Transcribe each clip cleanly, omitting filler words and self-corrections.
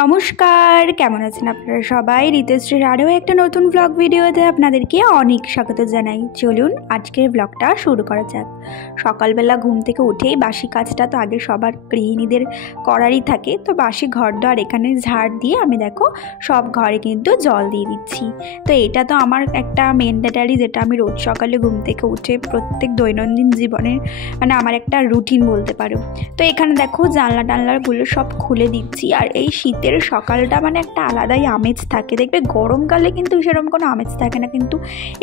নমস্কার, কেমন আছেন আপনারা সবাই? ঋতুশ্রীর আরও একটা নতুন ব্লগ ভিডিওতে আপনাদেরকে অনেক স্বাগত জানাই। চলুন আজকের ব্লগটা শুরু করা যাক। সকালবেলা ঘুম থেকে উঠেই বাসি কাজটা তো আগে সবার গৃহিণীদের করারই থাকে। তো বাসি ঘর দোয়ার এখানে ঝাড় দিয়ে আমি দেখো সব ঘরে কিন্তু জল দিয়ে দিচ্ছি। তো এটা তো আমার একটা ম্যান্ডেটারি, যেটা আমি রোজ সকালে ঘুম থেকে উঠে প্রত্যেক দৈনন্দিন জীবনের আমার একটা রুটিন বলতে পারো। তো এখানে দেখো জানলা টানলাগুলো সব খুলে দিচ্ছি। আর এই শীতের সকালটা একটা আলাদাই আমেজ থাকে। দেখবে গরমকালে কিন্তু সেরকম কোনো আমেজ থাকে না, কিন্তু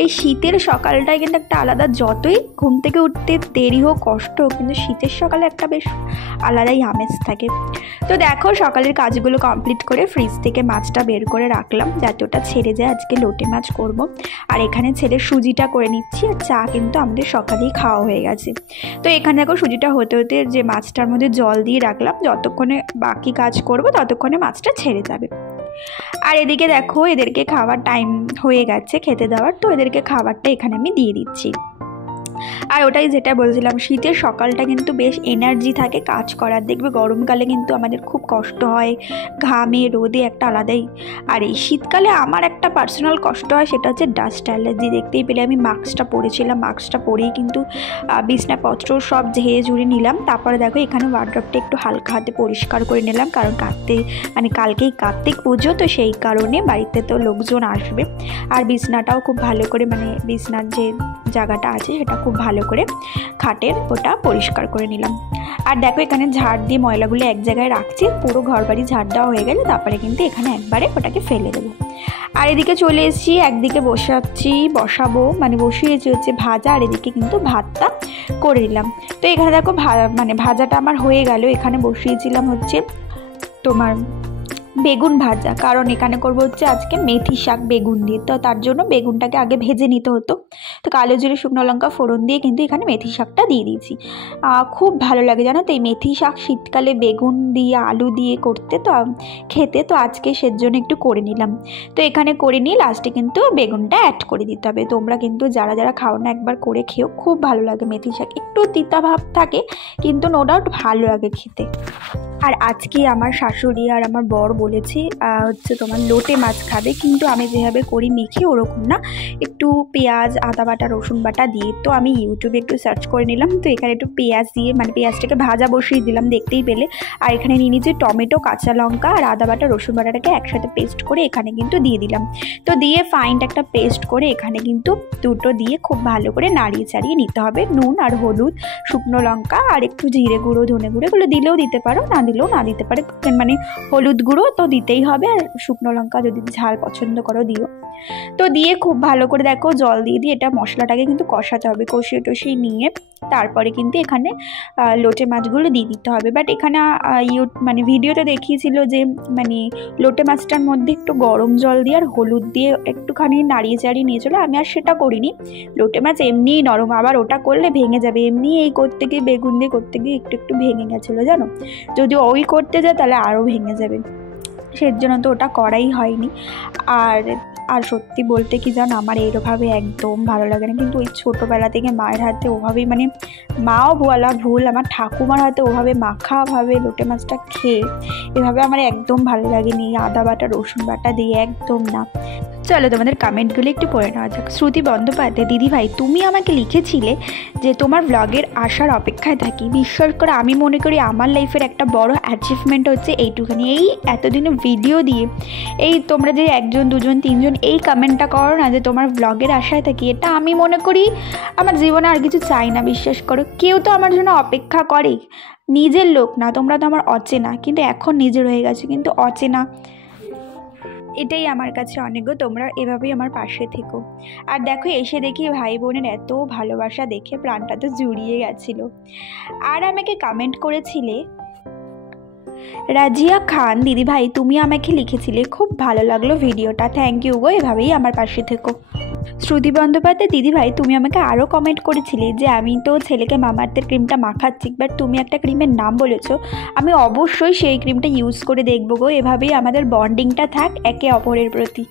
এই শীতের সকালটাই কিন্তু একটা আলাদা। যতই ঘুম থেকে উঠতে দেরি হোক, কষ্ট হোক, কিন্তু শীতের সকালে একটা বেশ আলাদাই আমেজ থাকে। তো দেখো সকালের কাজগুলো কমপ্লিট করে ফ্রিজ থেকে মাছটা বের করে রাখলাম যাতে ওটা ছেড়ে যায়। আজকে লোটে মাছ করব। আর এখানে ছেড়ে সুজিটা করে নিচ্ছি। আর চা কিন্তু আমাদের সকালেই খাওয়া হয়ে গেছে। তো এখানে দেখো সুজিটা হতে হতে যে মাছটার মধ্যে জল দিয়ে রাখলাম, যতক্ষণে বাকি কাজ করব ততক্ষণে মাছটা ছেড়ে যাবে। আর এদিকে দেখো এদেরকে খাওয়ার টাইম হয়ে গেছে, খেতে দেওয়ার। তো এদেরকে খাবারটা এখানে আমি দিয়ে দিচ্ছি। আর ওটাই যেটা বলছিলাম, শীতের সকালটা কিন্তু বেশ এনার্জি থাকে কাজ করার। দেখবে গরমকালে কিন্তু আমাদের খুব কষ্ট হয়, ঘামে রোদে একটা আলাদাই। আর এই শীতকালে আমার একটা পার্সোনাল কষ্ট হয়, সেটা হচ্ছে ডাস্ট অ্যালার্জি। দেখতেই পেলে আমি মাস্কটা পরেছিলাম, মাস্কটা পরেই কিন্তু বিছনাপত্র সব ঝেড়ে ঝুড়ে নিলাম। তারপরে দেখো এখানে ওয়ার্ড্রপটা একটু হালকা হাতে পরিষ্কার করে নিলাম, কারণ কালকেই কার্তিক পুজো, তো সেই কারণে বাড়িতে তো লোকজন আসবে। আর বিছনাটাও খুব ভালো করে বিছনার যে জায়গাটা আছে সেটা খুব ভালো করে খাটের ওটা পরিষ্কার করে নিলাম। আর দেখো এখানে ঝাড় দিয়ে ময়লাগুলো এক জায়গায় রাখছি। পুরো ঘর বাড়ি ঝাড় দেওয়া হয়ে গেলে তারপরে কিন্তু এখানে একবারে ওটাকে ফেলে দেবো। আর এদিকে চলে এসেছি, একদিকে বসিয়েছি হচ্ছে ভাজা, আর এদিকে কিন্তু ভাতটা করে নিলাম। তো এখানে দেখো ভাজাটা আমার হয়ে গেল। এখানে বসিয়েছিলাম হচ্ছে তোমার বেগুন ভাজা, কারণ এখানে করবো হচ্ছে আজকে মেথি শাক বেগুন দিয়ে। তো তার জন্য বেগুনটাকে আগে ভেজে নিতে হতো। তো কালো জিরে শুকনো লঙ্কা ফোড়ন দিয়ে কিন্তু এখানে মেথি শাকটা দিয়ে দিয়েছি। খুব ভালো লাগে জানো তো এই মেথি শাক শীতকালে বেগুন দিয়ে আলু দিয়ে করতে, তো খেতে। তো আজকে সেজন্য একটু করে নিলাম। তো এখানে করে নিয়ে লাস্টে কিন্তু বেগুনটা অ্যাড করে দিতে হবে। তোমরা কিন্তু যারা যারা খাও না একবার করে খেও, খুব ভালো লাগে। মেথি শাক একটু তিতা ভাব থাকে, কিন্তু নো ডাউট ভালো লাগে খেতে। আর আজকে আমার শাশুড়ি আর আমার বর বলেছে হচ্ছে তোমার লোটে মাছ খাবে, কিন্তু আমি যেভাবে করি মেখে ওরকম না, একটু পেঁয়াজ আদা বাটা রসুন বাটা দিয়ে। তো আমি ইউটিউবে একটু সার্চ করে নিলাম। তো এখানে একটু পেঁয়াজ দিয়ে পেঁয়াজটাকে ভাজা বসিয়ে দিলাম, দেখতেই পেলে। আর এখানে নিয়ে নিয়েছি টমেটো, কাঁচা লঙ্কা আর আদা বাটা রসুন বাটাটাকে একসাথে পেস্ট করে এখানে কিন্তু দিয়ে দিলাম। তো দিয়ে ফাইন্ড একটা পেস্ট করে এখানে কিন্তু দুটো দিয়ে খুব ভালো করে নাড়িয়ে চাড়িয়ে নিতে হবে। নুন আর হলুদ, শুকনো লঙ্কা আর একটু জিরে গুঁড়ো, ধনে গুঁড়ো, এগুলো দিলেও দিতে পারো, না দিলেও না দিতে পারে। হলুদ গুঁড়ো তো দিতেই হবে, আর শুকনো লঙ্কা যদি ঝাল পছন্দ করো দিও। তো দিয়ে খুব ভালো করে দেখো জল দিয়ে এটা মশলাটাকে কিন্তু কষাতে হবে। কষিয়ে টষিয়ে নিয়ে তারপরে কিন্তু এখানে লোটে মাছগুলো দিয়ে দিতে হবে। বাট এখানে ভিডিওতে দেখিয়েছিল যে লোটে মাছটার মধ্যে একটু গরম জল দিয়ে আর হলুদ দিয়ে একটুখানি নাড়িয়ে চাড়িয়ে নিয়ে চলো। আমি আর সেটা করিনি। লোটে মাছ এমনিই নরম, আবার ওটা করলে ভেঙে যাবে। এমনি এই করতে গিয়ে বেগুন দিয়ে করতে গিয়ে একটু একটু ভেঙে গেছিলো জানো। যদি ওই করতে যায় তাহলে আরও ভেঙে যাবে, সেজন্য তো ওটা করাই হয়নি। আর সত্যি বলতে কি জানো, আমার এইভাবে একদম ভালো লাগে না। কিন্তু ওই ছোটোবেলা থেকে মায়ের হাতে ওভাবেই মাও বলা ভুল, আমার ঠাকুমার হাতে ওভাবে মাখাভাবে লোটে মাছটা খেয়ে এভাবে আমার একদম ভালো লাগেনি। আদা বাটা রসুন বাটা দিয়ে একদম না। চলো তোমাদের কমেন্টগুলো একটু পড়ে নেওয়া যাক। শ্রুতি বন্দ্যোপাধ্যায়, দিদিভাই তুমি আমাকে লিখেছিলে যে তোমার ব্লগের আসার অপেক্ষায় থাকি। বিশ্বাস করে আমি মনে করি আমার লাইফের একটা বড় অ্যাচিভমেন্ট হচ্ছে এইটুখানি। এই এতদিনে ভিডিও দিয়ে এই তোমরা যে একজন দুজন তিনজন এই কমেন্টটা করো না যে তোমার ব্লগের আশায় থাকি, এটা আমি মনে করি আমার জীবনে আর কিছু চাই না। বিশ্বাস করো, কেউ তো আমার জন্য অপেক্ষা করে, নিজের লোক না। তোমরা তো আমার অচেনা, কিন্তু এখন নিজের হয়ে গেছে, কিন্তু অচেনা। এটাই আমার কাছে অনেক গো। তোমরা এভাবেই আমার পাশে থেকো। আর দেখো এসে দেখি ভাই বোনের এত ভালোবাসা দেখে প্রাণটা তো জুড়িয়ে গেছিলো। আর আমাকে কমেন্ট করেছিলে রাজিয়া খান, দিদিভাই তুমি আমাকে লিখেছিলে খুব ভালো লাগলো ভিডিওটা, থ্যাংক ইউ গো, এভাবেই আমার পাশে থেকো। শ্রুতি বন্দ্যোপাধ্যায়, দিদিভাই তুমি আমাকে আরও কমেন্ট করেছিলে যে আমি তো ছেলেকে মামাআর্থের ক্রিমটা মাখাচ্ছি, বাট তুমি একটা ক্রিমের নাম বলেছো, আমি অবশ্যই সেই ক্রিমটা ইউজ করে দেখবো গো। এভাবেই আমাদের বন্ডিংটা থাক একে অপরের প্রতি।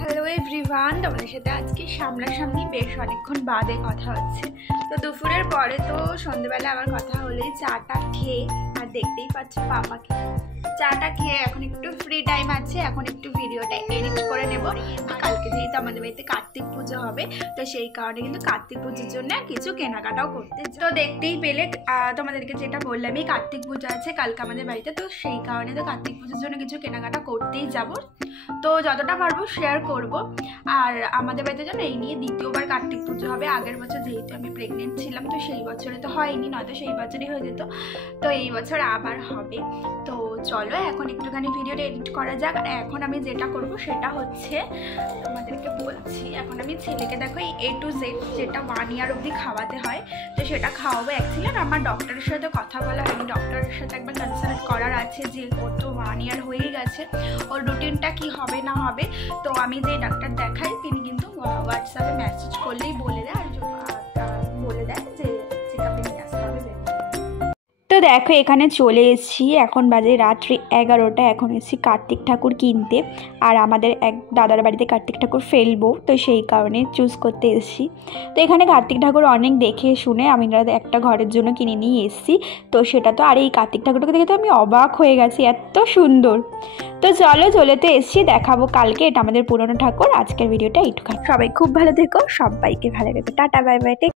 হ্যালো এভরিওয়ান, তোমাদের সাথে আজকে সামনাসামনি বেশ অনেকক্ষণ বাদে কথা হচ্ছে। তো দুপুরের পরে তো সন্ধ্যেবেলা আমার কথা হলেই চাটা খেয়ে, আর দেখতেই পাচ্ছ পাপাকে চাটা খেয়ে এখন একটু এখন একটু ভিডিওটা এডিট করে নেব। কালকে যেহেতু আমাদের বাড়িতে কার্তিক পুজো হবে, তো সেই কারণে কিন্তু কার্তিক পুজোর জন্য কিছু কেনাকাটাও করতে। তো দেখতেই পেলে তোমাদেরকে যেটা বললামই, কার্তিক পুজো আছে কালকে আমাদের বাড়িতে, তো সেই কারণে তো কার্তিক পুজোর জন্য কিছু কেনাকাটা করতেই যাব। তো যতটা পারবো শেয়ার করব। আর আমাদের বাড়িতে যেন এই নিয়ে দ্বিতীয়বার কার্তিক পুজো হবে। আগের বছর যেহেতু আমি প্রেগনেন্ট ছিলাম, তো সেই বছরে তো হয়নি, নয়তো সেই বছরই হয়ে যেত, তো এই বছর আবার হবে। তো চলো এখন একটুখানি ভিডিওটা এডিট করা যাক। আর এখন আমি যেটা করব সেটা হচ্ছে তোমাদেরকে বলছি, এখন আমি ছেলেকে দেখো এই A to Z যেটা 1 ইয়ার অবধি খাওয়াতে হয়, তো সেটা খাওয়াবো। অ্যাকচুয়ালি আমার ডক্টরের সাথে কথা বলা হয়নি, ডক্টরের সাথে একবার কনসাল্ট করার আছে যে ওর তো 1 ইয়ার হয়েই গেছে, ওর রুটিনটা কি হবে না হবে। তো আমি যে ডাক্তার দেখাই তিনি কিন্তু হোয়াটসঅ্যাপে মেসেজ করলেই বলে দেয়, আর বলে দেয় যে চেকআপে নিয়ে আসতে হবে। তো দেখো এখানে চলে এসেছি, এখন বাজে রাত্রি 11টা। এখন এসেছি কার্তিক ঠাকুর কিনতে, আর আমাদের এক দাদার বাড়িতে কার্তিক ঠাকুর ফেলবো, তো সেই কারণে চুজ করতে এসেছি। তো এখানে কার্তিক ঠাকুর অনেক দেখে শুনে আমি একটা ঘরের জন্য কিনে নিয়ে এসেছি। তো সেটা তো, আর এই কার্তিক ঠাকুরটাকে দেখে তো আমি অবাক হয়ে গেছি, এত সুন্দর। তো চলো চলে তো এসেছি, দেখাবো কালকে। এটা আমাদের পুরনো ঠাকুর। আজকের ভিডিওটা এইটুখানি। সবাই খুব ভালো থেকো, সবাইকে ভালো রেখো, টাটা বাই বাই।